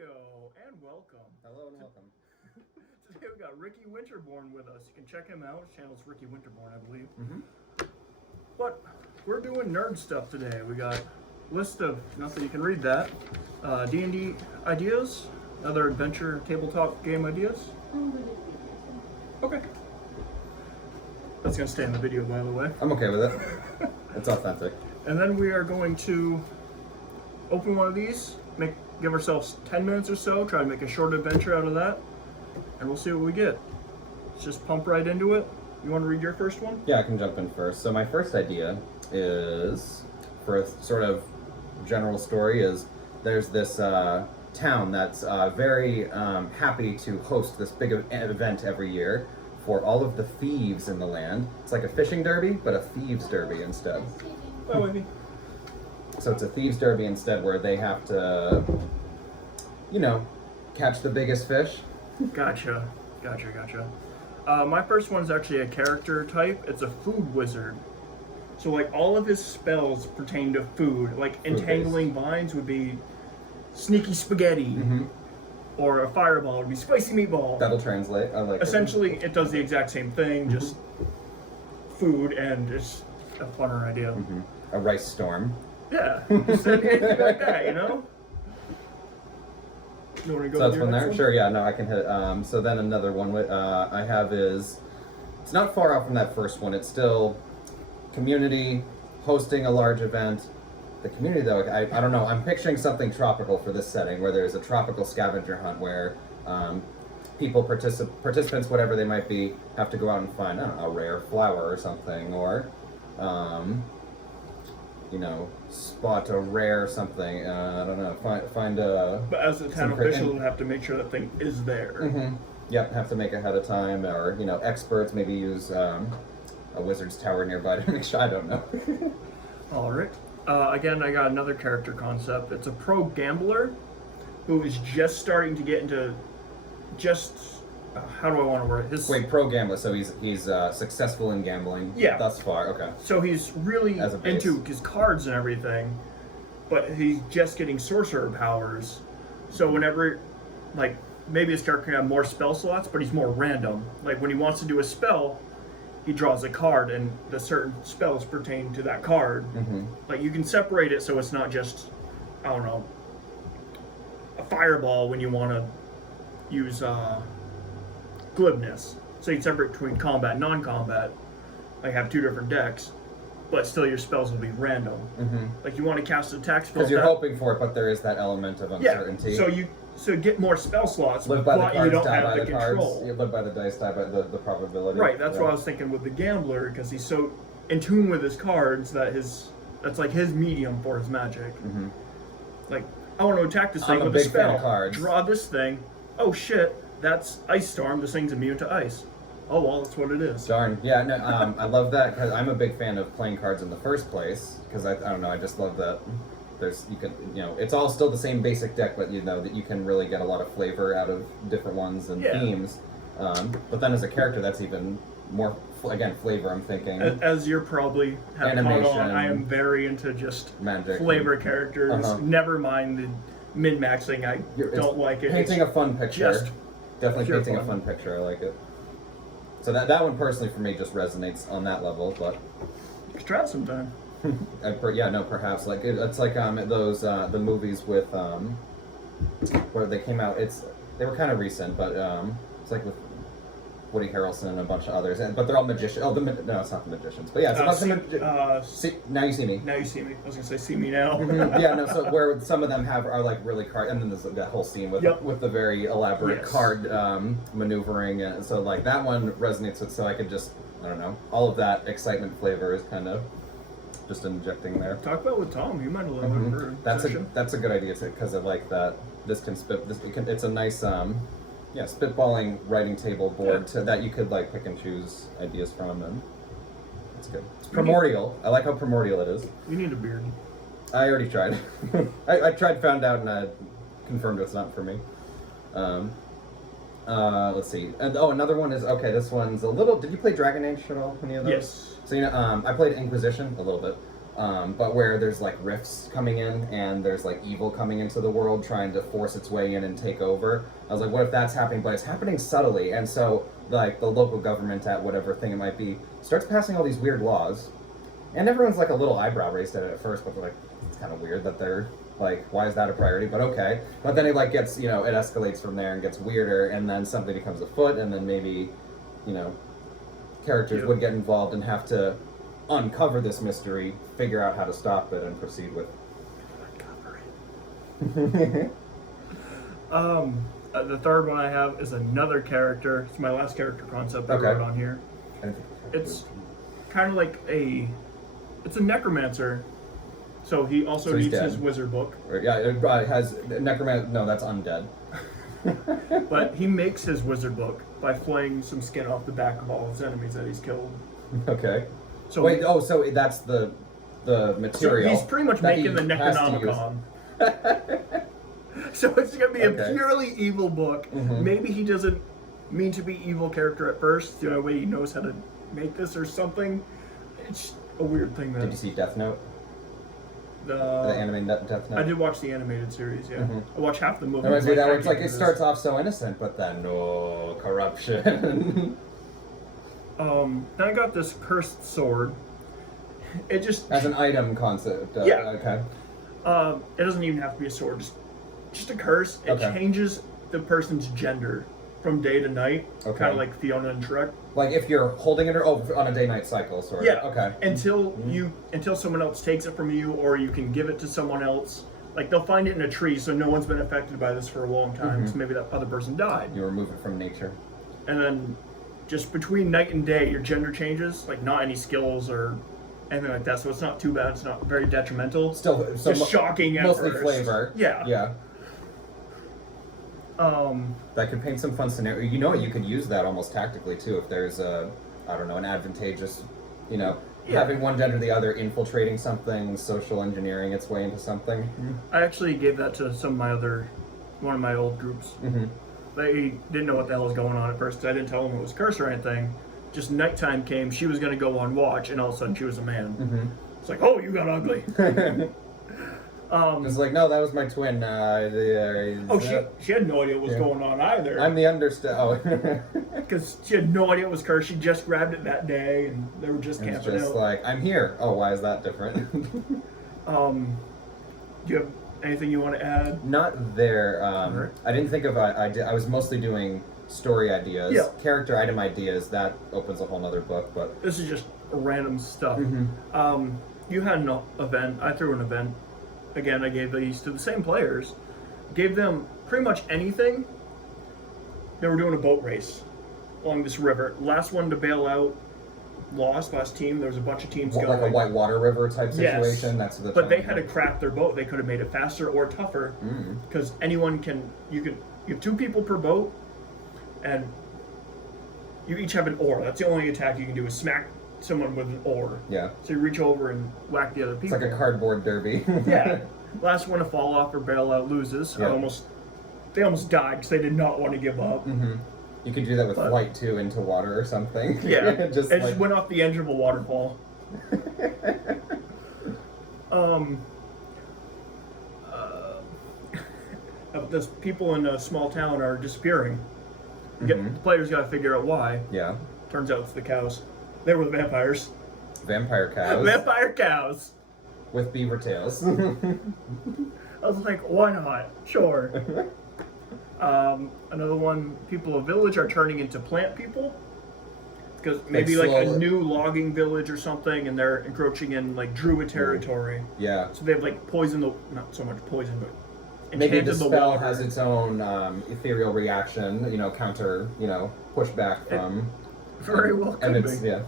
Heyo, and welcome. Hello and welcome. Today we got Ricky Winterborn with us. You can check him out. His channel's Ricky Winterborn, I believe. Mm-hmm. But we're doing nerd stuff today. We got a list of, not that you can read that, D&D ideas, other adventure tabletop game ideas. Okay. That's going to stay in the video, by the way. I'm okay with it. It's authentic. And then we are going to open one of these, give ourselves 10 minutes or so, try to make a short adventure out of that, and we'll see what we get. Let's just pump right into it. You want to read your first one? Yeah, I can jump in first. So my first idea is, for a sort of general story, is there's this town that's very happy to host this big event every year for all of the thieves in the land. It's like a fishing derby, but a thieves derby instead. That would be. So it's a thieves derby instead, where they have to, catch the biggest fish. Gotcha. My first one's actually a character type. It's a food wizard. So like all of his spells pertain to food. Like entangling vines would be sneaky spaghetti. Mm-hmm. Or a fireball would be spicy meatball. That'll translate. I like Essentially, it does the exact same thing, just food, and it's a funner idea. Mm-hmm. A rice storm. Yeah, just anything like that, you know? You want to go So with that's your one next there? one? Sure, yeah, no, I can hit. So then another one I have is, it's not far off from that first one. It's still community, hosting a large event. The community, though, I don't know. I'm picturing something tropical for this setting, where there's a tropical scavenger hunt where people, participants, whatever they might be, have to go out and find, I don't know, a rare flower or something, or spot a rare something. I don't know. Find a. But as a town official, you have to make sure that thing is there. Mm-hmm. Yep, have to make ahead of time, or experts maybe use a wizard's tower nearby to make sure. I don't know. All right. Again, I got another character concept. It's a pro gambler who is just starting to get into how do I want to word it? Wait, pro gambler. So he's successful in gambling. Yeah. Thus far, okay. So he's really As a base. into his cards and everything, but he's just getting sorcerer powers. So whenever, like, maybe his character can have more spell slots, but he's more random. Like when he wants to do a spell, he draws a card, and the certain spells pertain to that card. Mm-hmm. Like you can separate it so it's not just, I don't know, a fireball when you want to use glibness. So you can separate between combat and non-combat. Like have two different decks, but still your spells will be random. Mm-hmm. Like you want to cast an attack spell. Because you're hoping for it, but there is that element of uncertainty. Yeah. So get more spell slots, Live by the but cards, you don't die have by the the control. cards. You live by the dice, die by the probability. Right, that's Yeah. what I was thinking with the gambler, because he's so in tune with his cards that that's like his medium for his magic. Mm-hmm. Like, I want to attack this I'm thing a with a big fan spell. of cards. Draw this thing. Oh shit, that's Ice Storm. This thing's immune to ice. Oh well, that's what it is. Darn. Yeah, no, I love that, because I'm a big fan of playing cards in the first place, because I don't know, I just love that it's all still the same basic deck, but that you can really get a lot of flavor out of different ones and themes. But then as a character, that's even more, again, flavor, I'm thinking. As you're probably have caught on, I am very into just magic flavor characters. Uh-huh. Never mind the min-maxing. I don't like it. Painting a fun picture. Just Definitely pure painting fun. a fun picture, I like it. So that one personally for me just resonates on that level, but Let's try it sometime. perhaps like it's like those the movies with where they came out. They were kind of recent, but it's like with Woody Harrelson and a bunch of others, but they're all magicians. Oh, no, it's not the magicians, but yeah, it's about Now You See Me. Now You See Me. I was gonna say See Me Now. Mm-hmm. Yeah, no. So where some of them are like really card, and then there's that whole scene with the very elaborate card maneuvering, and so like that one resonates with. So I could just all of that excitement flavor is kind of just injecting there. Talk about with Tom. You might have learned for That's a good idea too, because I like that. This can spit. It's a nice spitballing writing table board that you could like pick and choose ideas from, and it's good. It's primordial. I like how primordial it is. You need a beard. I already tried. I tried, found out, and I confirmed it's not for me. Let's see. And another one is this one's a little. Did you play Dragon Age at all? Any of those? Yes. So I played Inquisition a little bit. but where there's like rifts coming in and there's like evil coming into the world trying to force its way in and take over. I was like, what if that's happening? But it's happening subtly, and so like the local government at whatever thing it might be starts passing all these weird laws, and everyone's like a little eyebrow raised at it at first, but they're like, it's kind of weird that they're like, why is that a priority? But okay. But then it like gets, it escalates from there and gets weirder, and then something becomes afoot, and then maybe, characters would get involved and have to uncover this mystery, figure out how to stop it, and proceed with. The third one I have is another character. It's my last character concept I wrote on here. It's kind of like it's a necromancer. So he also needs his wizard book. Yeah, it has necromancer. No, that's undead. But he makes his wizard book by flaying some skin off the back of all his enemies that he's killed. Okay. So wait, so that's the material. So he's pretty much making the Necronomicon. So it's going to be a purely evil book. Mm-hmm. Maybe he doesn't mean to be evil character at first. The only way he knows how to make this or something. It's a weird thing. Did you see Death Note? The anime Death Note? I did watch the animated series, yeah. Mm-hmm. I watched half the movie. That it's like it starts off so innocent, but then corruption. Then I got this cursed sword. It just as an item concept. Yeah. Okay. It doesn't even have to be a sword. Just a curse. It changes the person's gender from day to night. Okay. Kind of like Fiona and Shrek. Like if you're holding it on a day-night cycle, sort of. Yeah. Okay. Until someone else takes it from you, or you can give it to someone else. Like they'll find it in a tree, so no one's been affected by this for a long time. So maybe that other person died. You remove it from nature. And then, just between night and day, your gender changes. Like not any skills or anything like that. So it's not too bad. It's not very detrimental. Still, just shocking at mostly first. Flavor. Yeah. Yeah. That could paint some fun scenario. You could use that almost tactically too if there's an advantageous, having one gender the other, infiltrating something, social engineering its way into something. I actually gave that to one of my old groups. Mm-hmm. They didn't know what the hell was going on at first. I didn't tell them it was cursed or anything. Just nighttime came, she was going to go on watch, and all of a sudden she was a man. Mm-hmm. It's like, oh, you got ugly. It's like, no, that was my twin. She had no idea what was going on either. I'm the understudy. Because she had no idea it was cursed. She just grabbed it that day, and they were just camping out. It's just like, I'm here. Oh, why is that different? Do you have anything you want to add? Not there. I didn't think of. I was mostly doing story ideas, character item ideas. That opens a whole other book. But this is just random stuff. Mm-hmm. You had an event. I threw an event. Again, I gave these to the same players. Gave them pretty much anything. They were doing a boat race along this river. Last one to bail out lost. Last team. There was a bunch of teams going. Like a whitewater river type situation. Yes. But they had to craft their boat. They could have made it faster or tougher. Because anyone can. You have 2 people per boat, and you each have an oar. That's the only attack you can do is smack someone with an oar. Yeah. So you reach over and whack the other people. It's like a cardboard derby. Yeah. Last one to fall off or bail out loses. Yeah. They almost died because they did not want to give up. Mm-hmm. You could do that with flight too into water or something. Yeah. Just went off the edge of a waterfall. Those people in a small town are disappearing. The players got to figure out why. Yeah. Turns out it's the cows. They were the vampires. Vampire cows. Vampire cows. With beaver tails. I was like, why not? Sure. Another one, people of village are turning into plant people. Because maybe like a new logging village or something, and they're encroaching in like druid territory. Yeah. So they have like not so much poison, but maybe the spell has its own ethereal reaction, counter, pushback from. Very well could be. Yeah.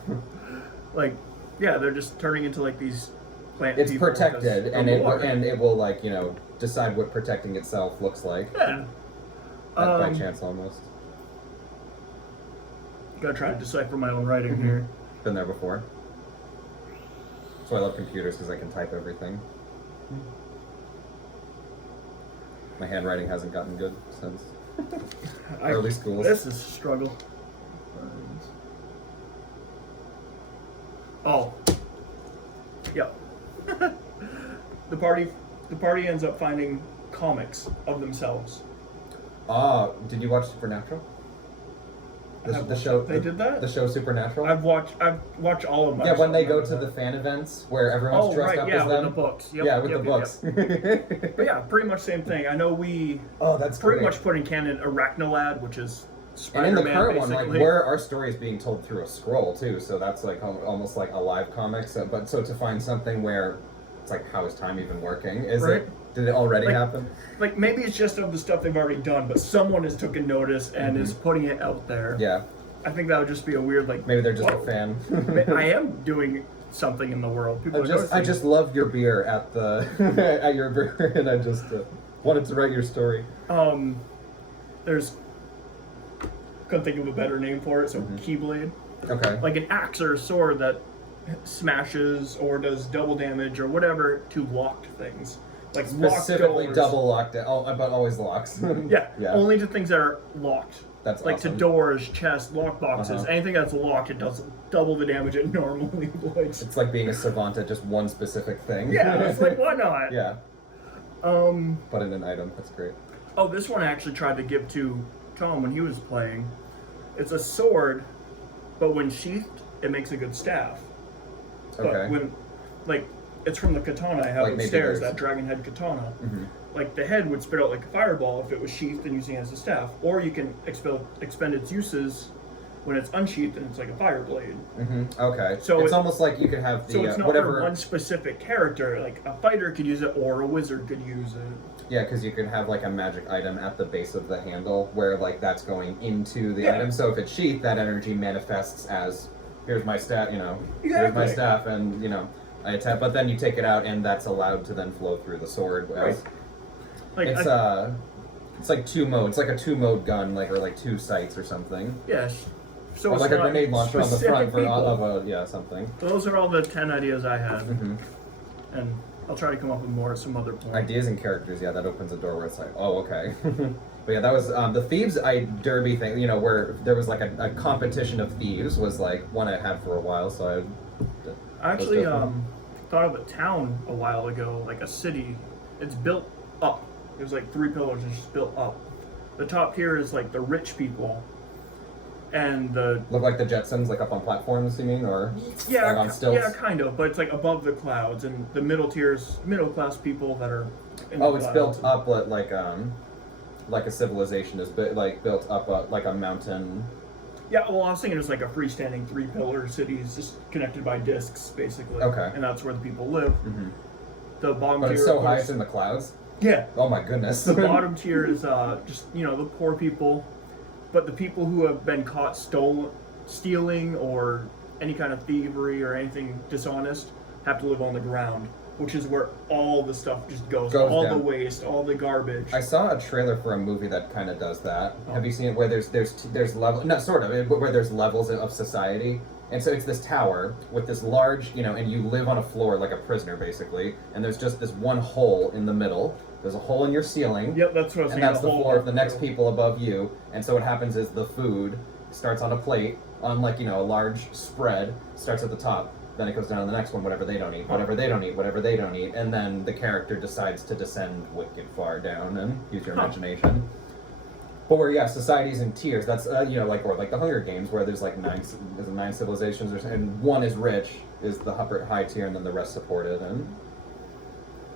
Like, yeah, they're just turning into like these plant it's people. It's protected, and it will like, decide what protecting itself looks like. Yeah. By chance almost. Gotta try to decipher my own writing here. Been there before. That's why I love computers, because I can type everything. My handwriting hasn't gotten good since early schools. This is a struggle. Oh. Yep. the party ends up finding comics of themselves. Did you watch Supernatural? The show. They did that? The show Supernatural. I've watched all of them. Yeah, when they go to the fan events where everyone's dressed up as them. With the books. Yep, yeah, with yep, the yep, books. But yeah, pretty much same thing. I know we that's pretty great. much put in canon Arachnolad, which is Spider-Man, and in the current one, basically. where our story is being told through a scroll too, so that's like almost like a live comic. So to find something where it's like, how is time even working? Did it already happen? Like maybe it's just of the stuff they've already done, but someone has taken notice and is putting it out there. Yeah. I think that would just be a weird Maybe they're just whoa. a fan. I am doing something in the world. People I just loved your beer at the at your beer, and I just wanted to write your story. There's couldn't think of a better name for it. So Keyblade, Okay. like an axe or a sword that smashes or does double damage or whatever to locked things, like Specifically locked doors. double locked, but always locks. Yeah, Yeah. only to things that are locked. That's like awesome. to doors, chests, lock boxes, Uh-huh. anything that's locked, it does double the damage it normally would. It's like being a savant at just one specific thing. Yeah, it's like why not? Yeah. Put in an item. That's great. Oh, this one I actually tried to give to Tom when he was playing. It's a sword, but when sheathed, it makes a good staff. But Okay. when, like, it's from the katana I have Like maybe upstairs, there's- that dragon head katana. Mhm. Like, the head would spit out like a fireball if it was sheathed and using it as a staff. Or you can expend its uses when it's unsheathed and it's like a fire blade. Okay. So it's almost like you could have the So it's not whatever. for one specific character. Like, a fighter could use it or a wizard could use it. Yeah, because you could have like a magic item at the base of the handle where like that's going into the Yeah. item. So if it's sheathed, that energy manifests as here's my staff, here's my Exactly. staff, and I attack. But then you take it out, and that's allowed to then flow through the sword. Right. Like, It's like two mode. It's like a 2-mode gun, or like 2 sights or something. yeah. So Or it's like a not grenade launcher on the front specific people. of a something. Those are all the 10 ideas I had. Mhm. And I'll try to come up with more at some other point. Ideas and characters, yeah, that opens a door where it's like, oh, okay. But yeah, that was the Thieves Derby thing, where there was like a competition of thieves was like one I had for a while, so I actually was different. thought of a town a while ago, like a city. It's built up. There's like 3 pillars, it's just built up. The top tier is like the rich people. And the Look like the Jetsons, like up on platforms, you mean, or like on stilts? yeah, kind of, but it's like above the clouds, and the middle tiers, middle class people that are. In Oh, the it's clouds. built up like a civilization is built up like a mountain. Yeah, well, I was thinking it's like a freestanding 3-pillar cities, just connected by discs, basically. Okay. And that's where the people live. Mm-hmm. The bottom But tier. it's so of high, course- it's in the clouds. Yeah. Oh my goodness. The bottom tier is just the poor people, but the people who have been caught stealing or any kind of thievery or anything dishonest have to live on the ground, which is where all the stuff just goes all down. the waste, all the garbage. I saw a trailer for a movie that kind of does that. Oh. Have you seen it? Where there's level, no, sort of, but where there's levels of society, and so it's this tower with this large, and you live on a floor like a prisoner basically, and there's just this one hole in the middle. There's a hole in your ceiling. Yep, that's what I was And saying. that's the floor of the next people above you. And so what happens is the food starts on a plate, on like, a large spread, starts at the top, then it goes down to the next one, whatever they don't eat, whatever they don't eat, whatever they don't eat, and then the character decides to descend wicked far down and use your imagination. But where, society's in tiers, that's, or like the Hunger Games, where there's like 9 civilizations, and one is rich, is the high tier, and then the rest supported, and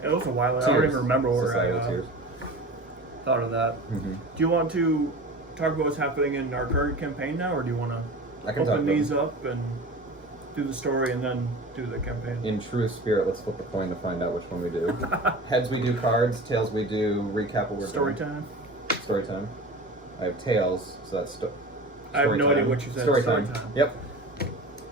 It was a while ago. I don't even remember where societal I tiers. thought of that. Mm-hmm. Do you want to talk about what's happening in our current campaign now, or do you want I to can talk open about these up and do the story and then do the campaign? In true spirit, let's flip the coin to find out which one we do. Heads we do cards, tails we do recap what we're Story doing. time. Story time. I have tails, so that's I have story no idea time. what you said. Story Story time. time. Yep.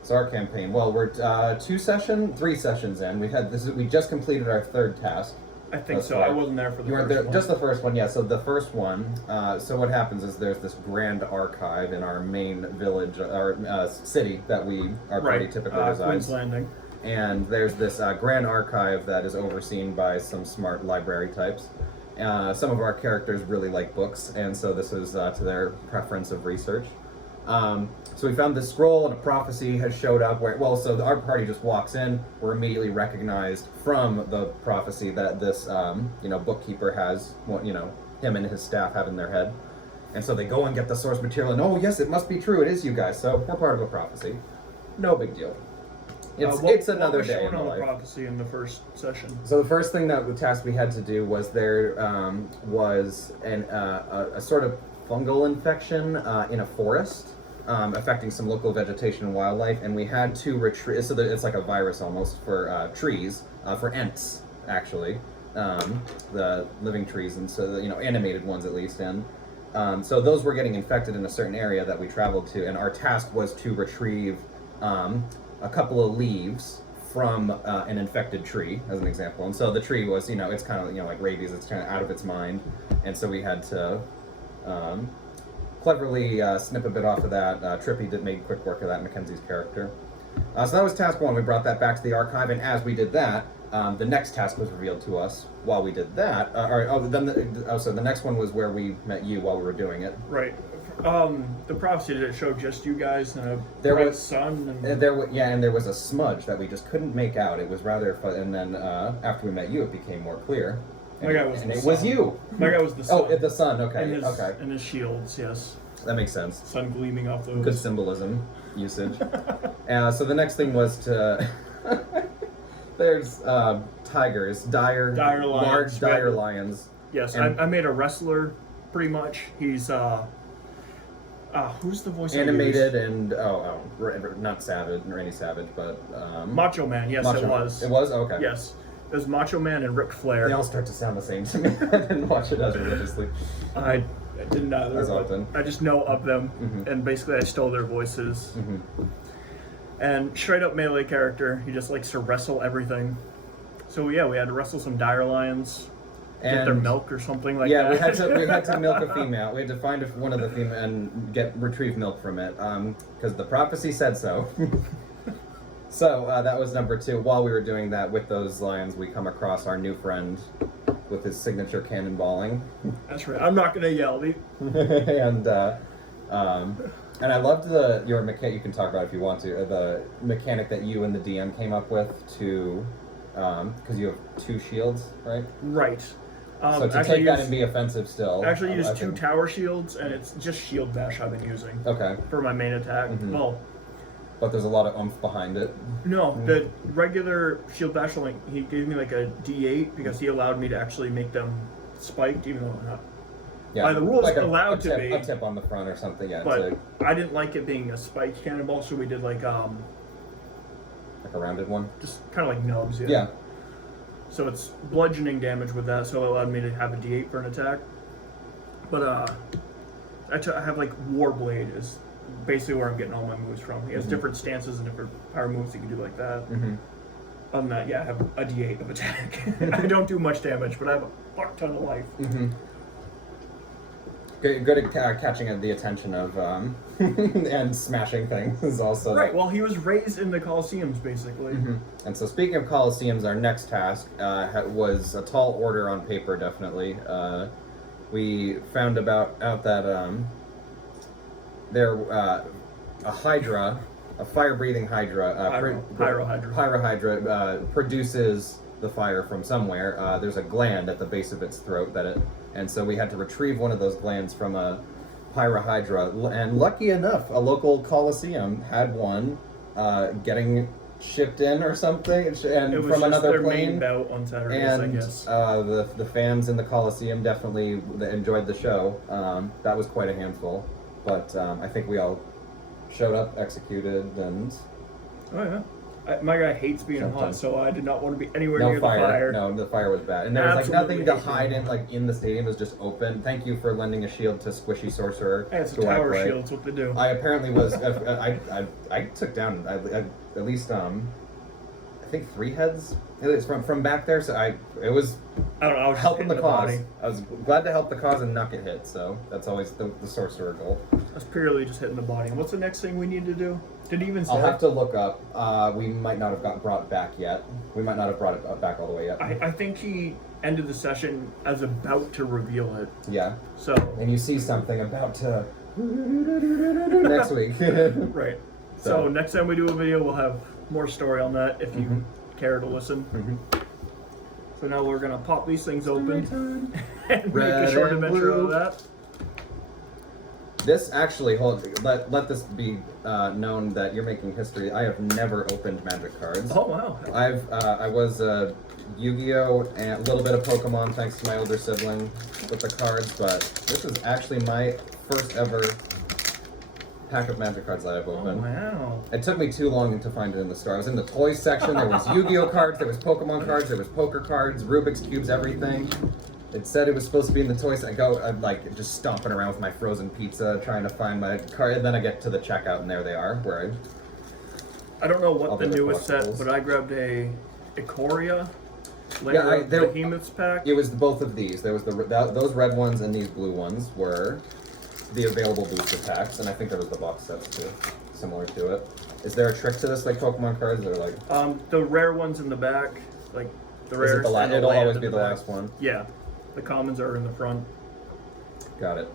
So our campaign. Well, we're 3 sessions in. We just completed our 3rd task. I think That's so. right. I wasn't there for the You weren't first there, one. just the first one, yeah. So the first one. So what happens is there's this grand archive in our main village, our city that our party typically Queen's resides. Landing. And there's this grand archive that is overseen by some smart library types. Some of our characters really like books, and so this is to their preference of research. So we found this scroll, and a prophecy has showed up. So our party just walks in. We're immediately recognized from the prophecy that this, bookkeeper has, him and his staff have in their head. And so they go and get the source material, and oh yes, it must be true. It is you guys. So we're part of a prophecy. No big deal. It's another day in the life. Prophecy in the first session. So the first thing the task we had to do was there was a sort of fungal infection in a forest, affecting some local vegetation and wildlife, and we had to retrieve. So it's like a virus almost for trees, for Ents actually, the living trees, and so animated ones at least, and so those were getting infected in a certain area that we traveled to, and our task was to retrieve a couple of leaves from an infected tree, as an example. And so the tree was, it's kind of, like rabies, it's kind of out of its mind. And so we had to cleverly snip a bit off of that. Trippy made quick work of that, Mackenzie's character. So that was task one. We brought that back to the archive, and as we did that, the next task was revealed to us while we did that. So the next one was where we met you while we were doing it. Right. The prophecy, did it show just you guys and there bright was sun? And there was a smudge that we just couldn't make out. It was rather fun, and then after we met you, it became more clear. My guy was it was you. My guy was the sun. Oh, the sun. Okay, And his shields, yes. That makes sense. Sun gleaming off those. Good symbolism usage. So the next thing was to there's tigers, large dire lions. Yes, I made a wrestler, pretty much. He's who's the voice? Animated and not Savage, Randy Savage, but Macho Man. Yes, it was. It was okay. Yes, it was Macho Man and Ric Flair. They all start to sound the same to me. I didn't watch it as religiously. I didn't either. As often. I just know of them, and basically I stole their voices. And straight up melee character, he just likes to wrestle everything. So yeah, we had to wrestle some dire lions. Get their milk or something like that. Yeah, we had to milk a female. We had to find one of the female and retrieve milk from it, because the prophecy said so. So that was number 2. While we were doing that with those lions, we come across our new friend with his signature cannonballing. That's right. I'm not gonna yell. And I loved your mechanic. You can talk about it if you want to. The mechanic that you and the DM came up with to, because you have 2 shields, right? Right. So to take that and be offensive still. Actually, use 2 tower shields, and it's just shield bash I've been using. Okay. For my main attack. Well, but there's a lot of oomph behind it. No, the regular shield bash, he gave me like a D8 because he allowed me to actually make them spiked, even though they're not. Yeah, by the rules, like allowed to be a tip on the front or something. Yeah. But I didn't like it being a spiked cannonball, so we did like a rounded one. Just kind of like nubs. Yeah. Yeah. So it's bludgeoning damage with that, so it allowed me to have a D8 for an attack. But I have like Warblade is basically where I'm getting all my moves from. He has different stances and different power moves he can do like that. Other than that, yeah, I have a D8 of attack. I don't do much damage, but I have a fuck ton of life. Good at catching the attention of and smashing things is also right. Well, he was raised in the Colosseums, basically. And so, speaking of Colosseums, our next task was a tall order on paper. Definitely, we found out that there a Hydra, a fire-breathing Hydra, Pyrohydra, produces the fire from somewhere. There's a gland at the base of its throat and so we had to retrieve one of those glands from a Pyrohydra, and lucky enough, a local Colosseum had one getting shipped in or something, and from another plane. Main bout on Saturdays, and I guess. The fans in the Colosseum definitely enjoyed the show. That was quite a handful, but I think we all showed up, executed, and oh yeah. My guy hates being hot, so I did not want to be anywhere near the fire. No, the fire was bad. And there was nothing to hide in, in the stadium. It was just open. Thank you for lending a shield to Squishy Sorcerer. Hey, it's a tower shield, that's what they do. I apparently was, I took down at least, I think 3 heads. It was from back there, so I was helping the cause. Body. I was glad to help the cause and not get hit, so that's always the sorcerer goal. That's purely just hitting the body. And what's the next thing we need to do? Did he even say? I'll have to look up. We might not have got brought back yet. We might not have brought it back all the way yet. I think he ended the session as about to reveal it. Yeah. So. And you see something about to next week. Right. So next time we do a video, we'll have more story on that if you care to listen. So now we're gonna pop these things open and make a short adventure out of that. This actually, let this be known that you're making history. I have never opened Magic cards. Oh wow. I was Yu-Gi-Oh! And a little bit of Pokemon thanks to my older sibling with the cards, but this is actually my first ever pack of Magic cards that I've opened. Oh, wow. It took me too long to find it in the store. I was in the toys section. There was Yu-Gi-Oh! Cards, there was Pokemon cards, there was poker cards, Rubik's Cubes, everything. It said it was supposed to be in the toys. I'm like just stomping around with my frozen pizza trying to find my card, and then I get to the checkout and there they are. Where I don't know what all the the newest set, collectibles. but I grabbed a Ikoria Yeah, there- Behemoths pack. it was both of these. There was those red ones and these blue ones were the available booster packs, and I think there was the box sets too, similar to it. Is there a trick to this, like Pokemon cards? That are like The rare ones in the back, like the is rare. it the last? It'll always be the last one. Yeah, the commons are in the front. Got it.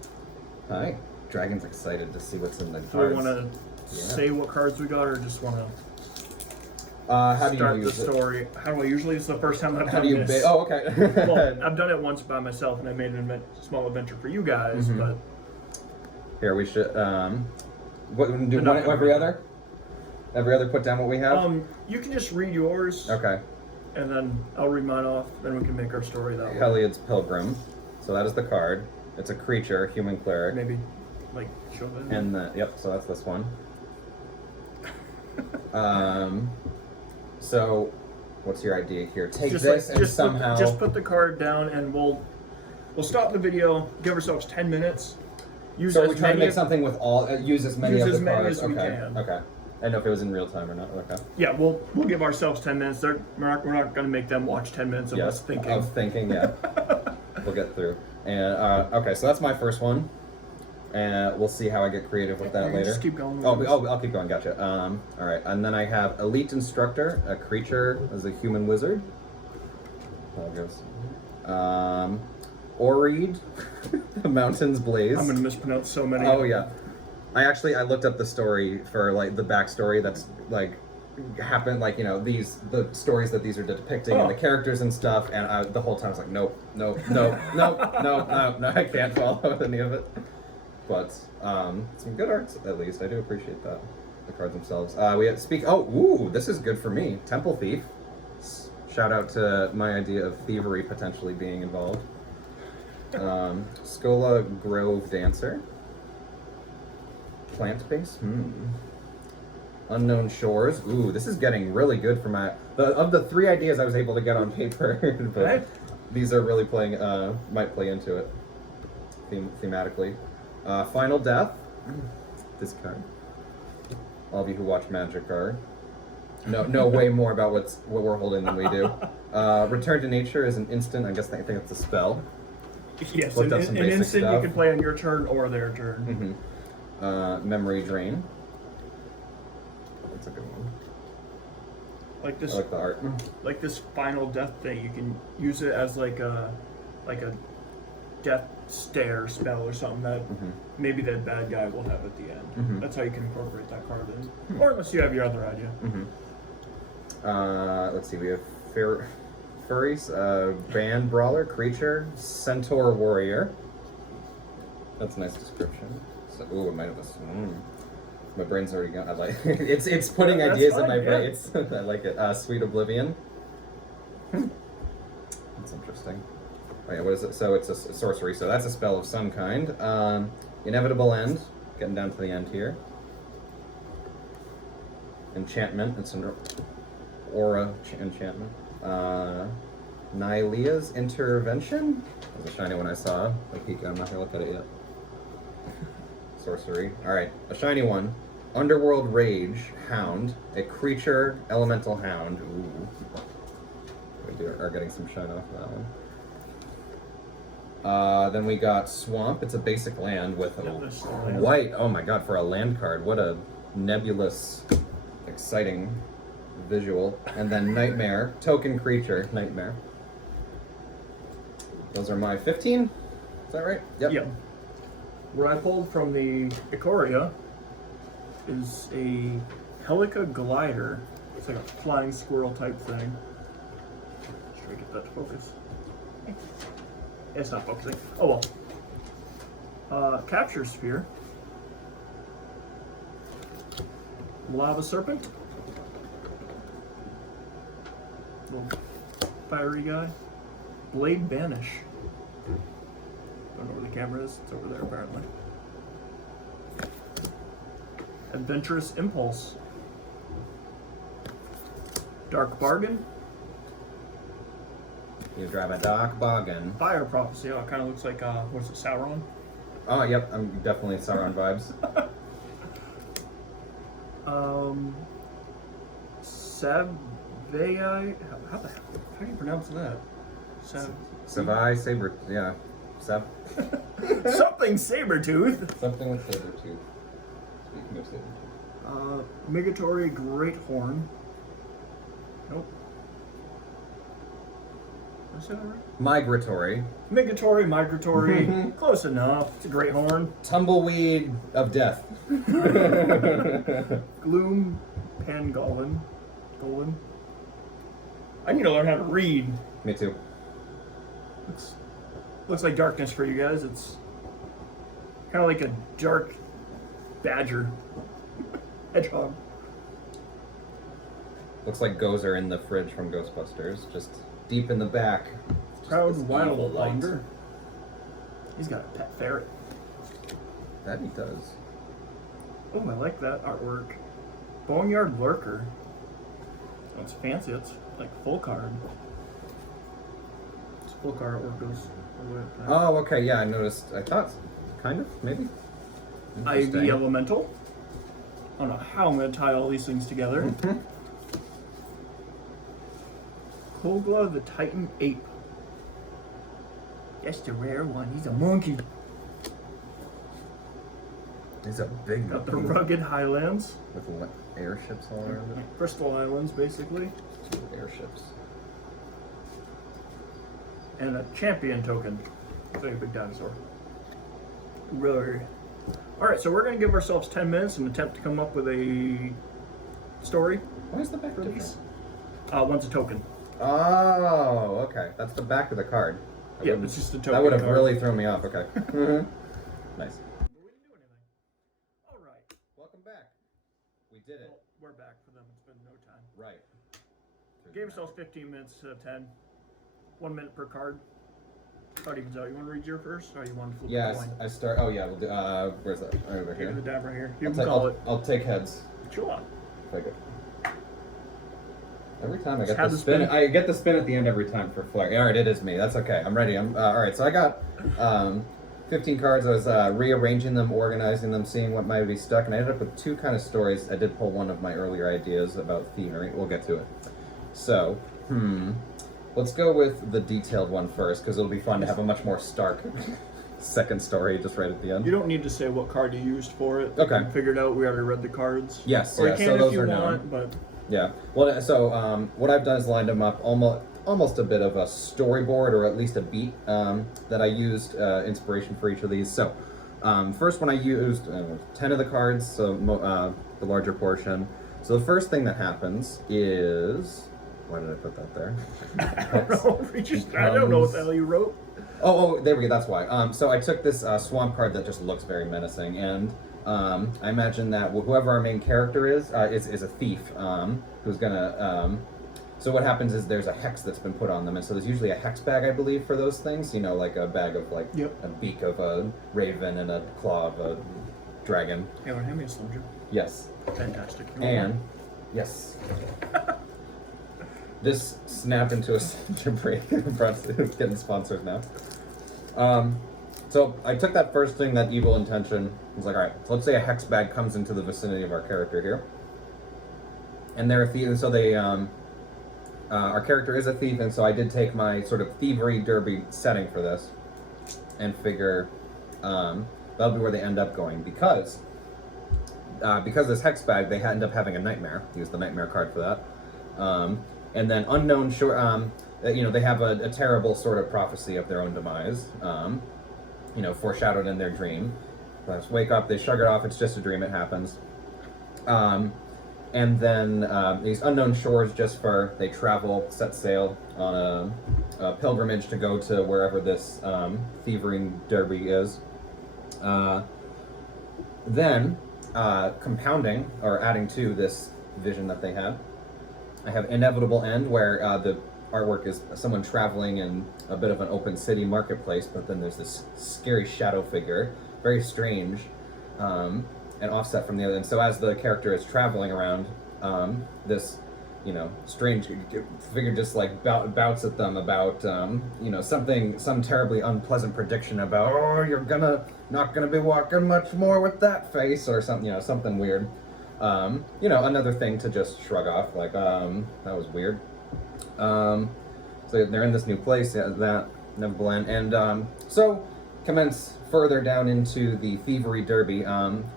Hi, Dragon's excited to see what's in the Do we cards. want to say what cards we got, or just want to how do start you the use it? story? How do I usually? It's the first time I've How done do you? this. Oh, okay. Well, I've done it once by myself, and I made an small adventure for you guys. Mhm. But Here we should. What do They're not gonna every read other? Every other put down what we have. you can just read yours, Okay. and then I'll read mine off. Then we can make our story that way. Heliod's Pilgrim. So that is the card. It's a creature, human cleric. Maybe, like, show them. And yep, so that's this one. So what's your idea here? Take this and somehow just put the card down, and we'll stop the video. Give ourselves 10 minutes. Use So as we try to many make of- something with all use as many Use of as the many cards. as we Okay. can. Okay. I didn't know if it was in real time or not. Okay. Yeah, we'll give ourselves 10 minutes. We're not going to make them watch 10 minutes of us thinking. Of thinking, yeah. We'll get through. And okay, so that's my first one. And we'll see how I get creative with that You can later. just keep going with Oh, this. I'll keep going. Gotcha. All right, and then I have Elite Instructor, a creature as a human wizard. That goes. Oreed, the Mountains Blaze. I'm going to mispronounce so many. Oh yeah, I looked up the story for like the backstory that's like happened, like the stories that these are depicting and the characters and stuff, and the whole time I was like, nope, I can't follow any of it. But some good arts at least. I do appreciate that. The cards themselves. We have this is good for me. Temple Thief. Shout out to my idea of thievery potentially being involved. Scola Grove Dancer. Plant base. Unknown Shores. Ooh, this is getting really good for of the 3 ideas I was able to get on paper. But Right. these are really might play into it thematically. Final Death. This card. All of you who watch Magic are know way more about what we're holding than we do. Return to Nature is an instant. I guess I think it's a spell. Yes, Looked an up some basic instant you stuff. can play on your turn or their turn. Memory Drain. That's a good one. Like I this, like the art. like this final death thing. You can use it as like a death stare spell or something that maybe that bad guy will have at the end. That's how you can incorporate that card in. Or unless you have your other idea. Let's see, we have Furries, Band Brawler, Creature, Centaur Warrior. That's a nice description. So, ooh, it might have my brain's already gone. I like it's putting That's ideas in fine, my yeah. brain. I like it. Sweet Oblivion. That's interesting. Oh yeah, what is it? So it's a sorcery. So that's a spell of some kind. Inevitable End. Getting down to the end here. Enchantment. It's an aura enchantment. Nylea's Intervention. That was a shiny one I saw. I'm not gonna look at it yet. Sorcery. Alright, a shiny one. Underworld Rage Hound. A creature elemental hound. Ooh. We are getting some shine off that one. Then we got Swamp. It's a basic land with a white. Oh my god, for a land card. What a nebulous, exciting visual. And then Nightmare. Token creature. Nightmare. Those are my 15. Is that right? Yep. What I pulled from the Ikoria is a Helica glider. It's like a flying squirrel type thing. Just try to get that to focus. It's not focusing. Oh well. Capture sphere. Lava serpent. Little fiery guy. Blade banish. Don't know where the camera is. It's over there apparently. Adventurous impulse. Dark bargain. You drive a dark bargain. Fire prophecy. Oh, it kind of looks like what's it? Sauron. Oh, yep, I'm definitely Sauron vibes. Savai. How do you pronounce that? Savai, saber, yeah. Something Sabretooth. Something with Sabretooth. Speaking of Sabretooth. Migatory Greathorn. Nope. Did I say that right? Migratory. Migratory. Close enough. It's a great horn. Tumbleweed of death. Gloom Pangolin. Golem. I need to learn how to read. Me too. Looks like darkness for you guys. It's kind of like a dark badger. Hedgehog. Looks like Gozer in the fridge from Ghostbusters, just deep in the back. Proud this wild evil light. wander. He's got a pet ferret. That he does. Oh, I like that artwork. Boneyard Lurker. Oh, it's fancy. It's like full card. It's full card artwork goes all the way up there. Oh, okay, yeah, I noticed. I thought, kind of, maybe. IV Interesting. Elemental. I don't know how I'm going to tie all these things together. Kogla the Titan Ape. That's the rare one. He's a monkey. He's a big Got the rugged Highlands. with airships all around it. Crystal Islands, basically. Airships. And a champion token. It's like a big dinosaur. Really. Alright, so we're going to give ourselves 10 minutes and attempt to come up with a story Why is the back for different? these. One's a token. Oh, okay. That's the back of the card. That Yeah, wouldn't- it's just a token. That would have card. really thrown me off. Okay. Nice. We didn't do anything. Alright. Welcome back. We did it. Well, we're back for them. It's been no time. Right. Gave ourselves 15 minutes instead of 10. 1 minute per card. How it evens out. You want to read your first, or you want to flip Yeah, a coin? I start. Oh yeah, we'll do. Where's that? Over Give here. the dab right here. You I'll can ta- call I'll- it. I'll take heads. Sure. Take it. Every time I Just get have the the spin, spin. I get the spin at the end every time for flair. All right, it is me. That's okay. I'm ready. I'm all right. So I got 15 cards. I was rearranging them, organizing them, seeing what might be stuck, and I ended up with two kind of stories. I did pull one of my earlier ideas about thievery. We'll get to it. So, let's go with the detailed one first, because it'll be fun to have a much more stark second story just right at the end. You don't need to say what card you used for it. Okay. You figured out. We already read the cards. Yes, Or yeah, you can so if those you are want, known. but Yeah. Well, so what I've done is lined them up almost a bit of a storyboard, or at least a beat that I used inspiration for each of these. So first one I used 10 of the cards, so the larger portion. So the first thing that happens is, why did I put that there? I don't know. I don't know what the hell you wrote. Oh, there we go. That's why. So I took this swamp card that just looks very menacing, and I imagine that whoever our main character is a thief who's gonna. So what happens is there's a hex that's been put on them, and so there's usually a hex bag, I believe, for those things. You know, like a bag of like Yep. a beak of a raven and a claw of a dragon. Hey, hand me a Slim Jim. Yes. Fantastic. And yes. This snapped into a center break. It's getting sponsors now. So I took that first thing, that evil intention. I was like, all right, so let's say a hex bag comes into the vicinity of our character here, and they're a thief. And so they, our character is a thief, and so I did take my sort of thievery derby setting for this, and figure that'll be where they end up going, because this hex bag, they end up having a nightmare. Use the nightmare card for that. And then unknown, they have a terrible sort of prophecy of their own demise, foreshadowed in their dream. just wake up, they shrug it off, it's just a dream, it happens. And then these unknown shores they travel, set sail on a pilgrimage to go to wherever this thievery derby is. Then, compounding, or adding to this vision that they had, I have Inevitable End, where the artwork is someone traveling in a bit of an open city marketplace, but then there's this scary shadow figure, very strange, and offset from the other. And so as the character is traveling around, this, strange figure just like bouts at them about, some terribly unpleasant prediction about, oh, you're not gonna be walking much more with that face, or something, something weird. Another thing to just shrug off, like, that was weird. So they're in this new place, that Inevitable End, and so commence further down into the thievery derby.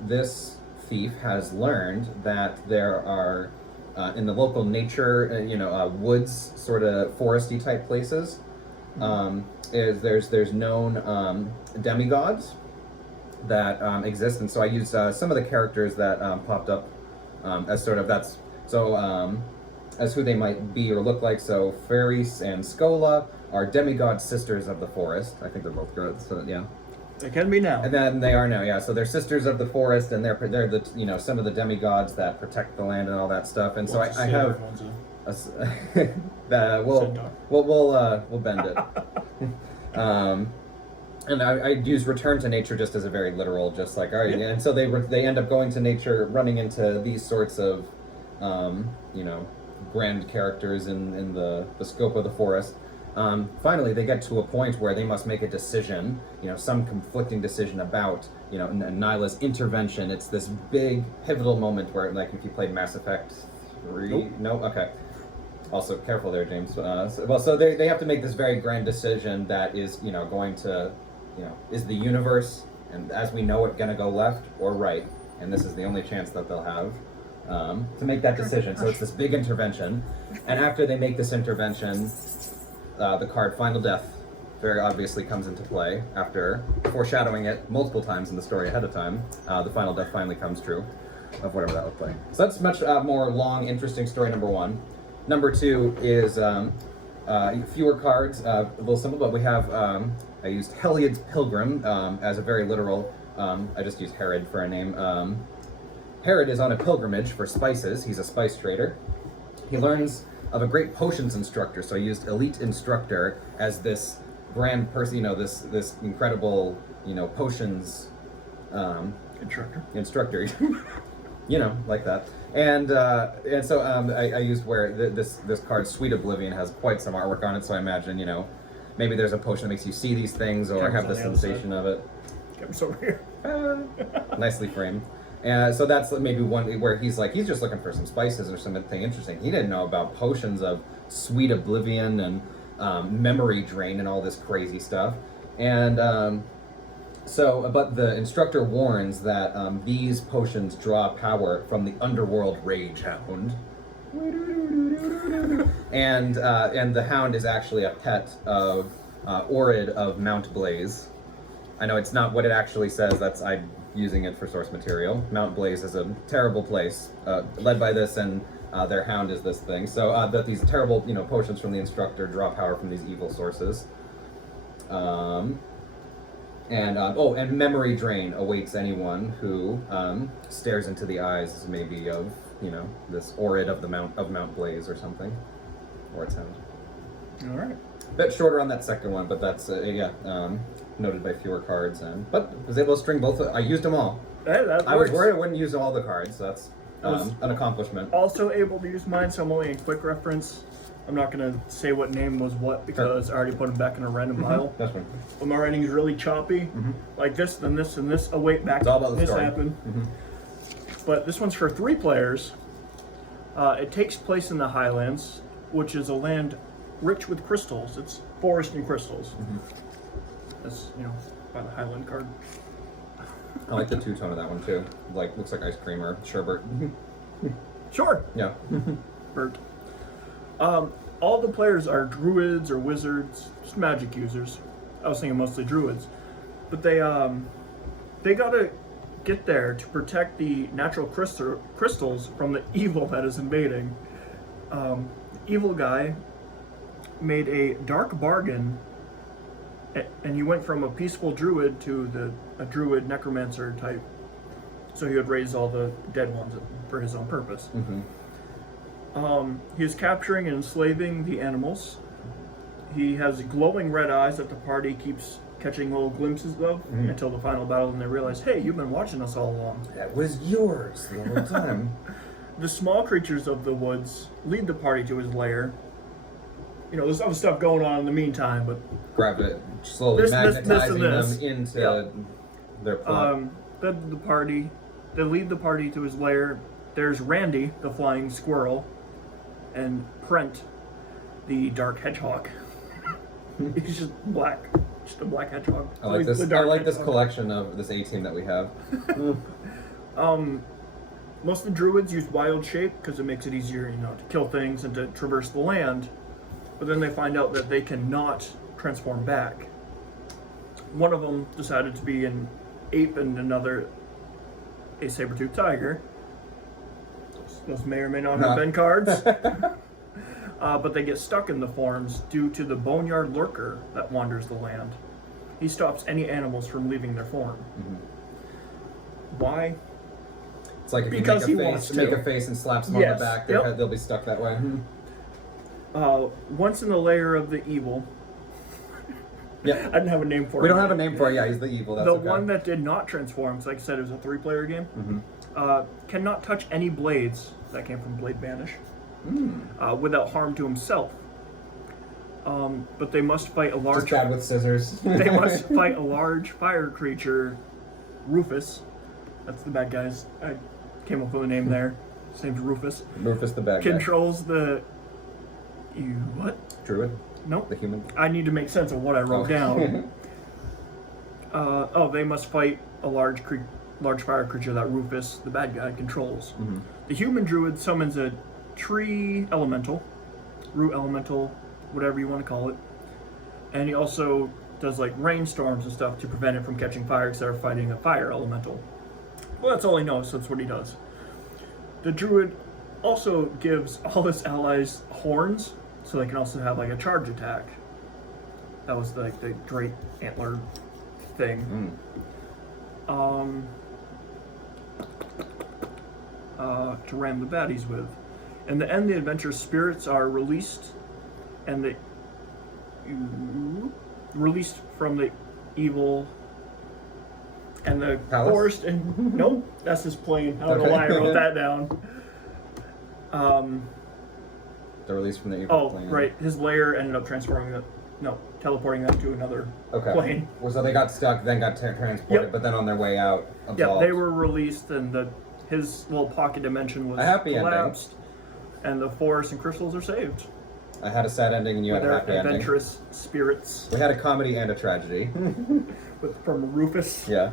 This thief has learned that there are in the local nature, woods, sort of foresty type places. There's known demigods that exist, and so I used some of the characters that popped up as sort of as who they might be or look like. So Faris and Skola are demigod sisters of the forest. I think they're both good. So yeah. They can be now. And then they are now, yeah. So they're sisters of the forest, and they're the some of the demigods that protect the land and all that stuff. And so I have we'll bend it. And I use return to nature just as a very literal, just like, all right. Yeah. And so they end up going to nature, running into these sorts of grand characters in the scope of the forest. Finally, they get to a point where they must make a decision, some conflicting decision about, Nyla's intervention. It's this big, pivotal moment where, like, if you played Mass Effect 3... Nope. No? Okay. Also, careful there, James. So they have to make this very grand decision that is, going to, is the universe, and as we know it, going to go left or right? And this is the only chance that they'll have to make that decision. So it's this big intervention. And after they make this intervention... the card Final Death very obviously comes into play after foreshadowing it multiple times in the story ahead of time. The Final Death finally comes true of whatever that looked like. So that's much more long, interesting story number one. Number two is fewer cards, a little simple, but we have, I used Heliod's Pilgrim as a very literal, I just used Herod for a name. Herod is on a pilgrimage for spices. He's a spice trader. He learns of a great potions instructor, so I used Elite Instructor as this grand person, this incredible, potions instructor, like that. And so I used where this card Sweet Oblivion has quite some artwork on it, so I imagine, maybe there's a potion that makes you see these things or have the sensation of it. Cameras over here. Nicely framed. So that's maybe one where he's just looking for some spices or something interesting. He didn't know about potions of Sweet Oblivion and Memory Drain and all this crazy stuff. And but the instructor warns that these potions draw power from the underworld Rage Hound. And the Hound is actually a pet of Orid of Mount Blaze. I know it's not what it actually says, I'm using it for source material. Mount Blaze is a terrible place, led by this, and their hound is this thing. So that these terrible, potions from the instructor draw power from these evil sources. And Memory Drain awaits anyone who stares into the eyes, maybe of, this Orid of Mount Blaze or something, or its hound. All right. Bit shorter on that second one, but that's noted by fewer cards, but was able to string both. I used them all. I was worried I wouldn't use all the cards. So that's an accomplishment. Also able to use mine, so I'm only a quick reference. I'm not going to say what name was what because I already put them back in a random pile. That's right. But my writing is really choppy, like this, then this, and this. Oh wait, back. It's all about the this story. happened. But this one's for 3 players. It takes place in the Highlands, which is a land rich with crystals. It's forest and crystals. That's, by the Highland card. I like the two-tone of that one too. Looks like ice cream or sherbet. Sure. Yeah. Bert. All the players are druids or wizards, just magic users. I was thinking mostly druids, but they got a get there to protect the natural crystals from the evil that is invading. Evil guy made a dark bargain, and he went from a peaceful druid to a druid necromancer type. So he would raise all the dead ones for his own purpose. He is capturing and enslaving the animals. He has glowing red eyes that the party keeps catching little glimpses of until the final battle, and they realize, hey, you've been watching us all along. That was yours the whole time. The small creatures of the woods lead the party to his lair. You know, there's other stuff going on in the meantime, but Slowly magnetizing this. them into their plot. They lead the party to his lair. There's Randy, the flying squirrel, and Prent, the dark hedgehog. He's just black, just a black hedgehog. I like this collection of this A-team that we have. Most of the druids use wild shape because it makes it easier, you know, to kill things and to traverse the land. But then they find out that they cannot transform back. One of them decided to be an ape and another a saber-toothed tiger. Those may or may not have been cards. But they get stuck in the forms due to the boneyard lurker that wanders the land. He stops any animals from leaving their form. Why? It's like if because you make a face and slaps them on the back, they'll be stuck that way. Once in the lair of the evil. Yeah. I didn't have a name for it. We don't have a name for it. Yeah, he's the evil. That's the one that did not transform, because like I said, it was a 3-player game. Cannot touch any blades that came from Blade Banish without harm to himself. But they must fight a large. Just bad with scissors. They must fight a large fire creature, Rufus. That's the bad guys. I came up with a name there. His name's Rufus. Rufus the bad guy. Controls the. What? Druid? Nope. The human? I need to make sense of what I wrote down. They must fight a large fire creature that Rufus, the bad guy, controls. The human druid summons a tree elemental, root elemental, whatever you want to call it. And he also does like rainstorms and stuff to prevent it from catching fire because they're fighting a fire elemental. Well, that's all he knows, so that's what he does. The druid also gives all his allies horns, so they can also have like a charge attack. That was like the great antler thing. To ram the baddies with. In the end, the adventure spirits are released, and released from the evil and the Palace? forest. And nope, that's his plane. I don't know why I wrote that down. They're released from the evil plane. Right. His lair ended up teleporting them to another plane. Well, so they got stuck, then got transported, but then on their way out, absolved. Yeah, they were released, and his little pocket dimension was collapsed, and the forest and crystals are saved. I had a sad ending, and you had a happy ending. Adventurous spirits. We had a comedy and a tragedy. From Rufus. Yeah.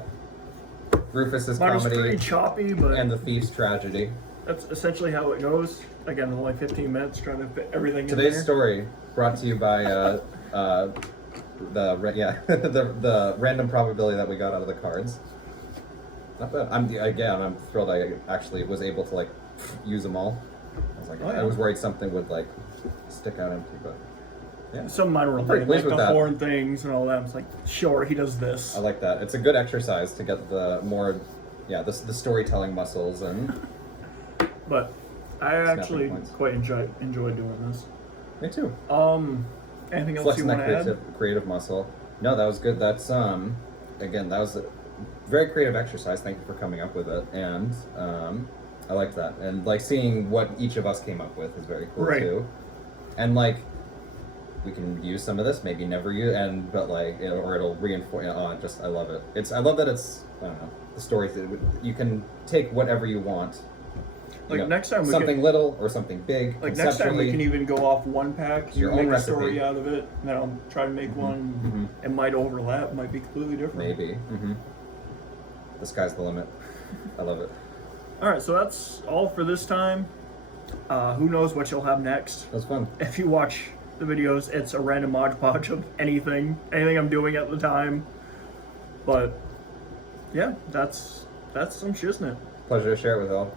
Rufus's Mine was comedy pretty choppy, but and the thief's tragedy. That's essentially how it goes. Again, only 15 minutes trying to fit everything in there. Today's story brought to you by the random probability that we got out of the cards. Not bad. I'm thrilled I actually was able to like use them all. I was like, I was worried something would like stick out empty, but yeah. Some of mine were like the horn things and all that. I was like, sure, he does this. I like that. It's a good exercise to get the the storytelling muscles and. But I actually quite enjoy doing this. Me too. Anything else Flexing you want to add? Creative muscle. No, that was good. That's again, that was a very creative exercise. Thank you for coming up with it, and I liked that. And like seeing what each of us came up with is very cool too. And like we can use some of this, maybe never use, but like it'll reinforce. I love it. I love that it's I don't know the story. You can take whatever you want. Like next time, something little or something big. Like next time, we can even go off one pack. Your make own a story out of it, and then I'll try to make one. It might overlap, might be completely different. Maybe. The sky's the limit. I love it. All right, so that's all for this time. Who knows what you'll have next? That was fun. If you watch the videos, it's a random hodgepodge of anything I'm doing at the time. But yeah, that's that's some shiznit. Pleasure to share it with all.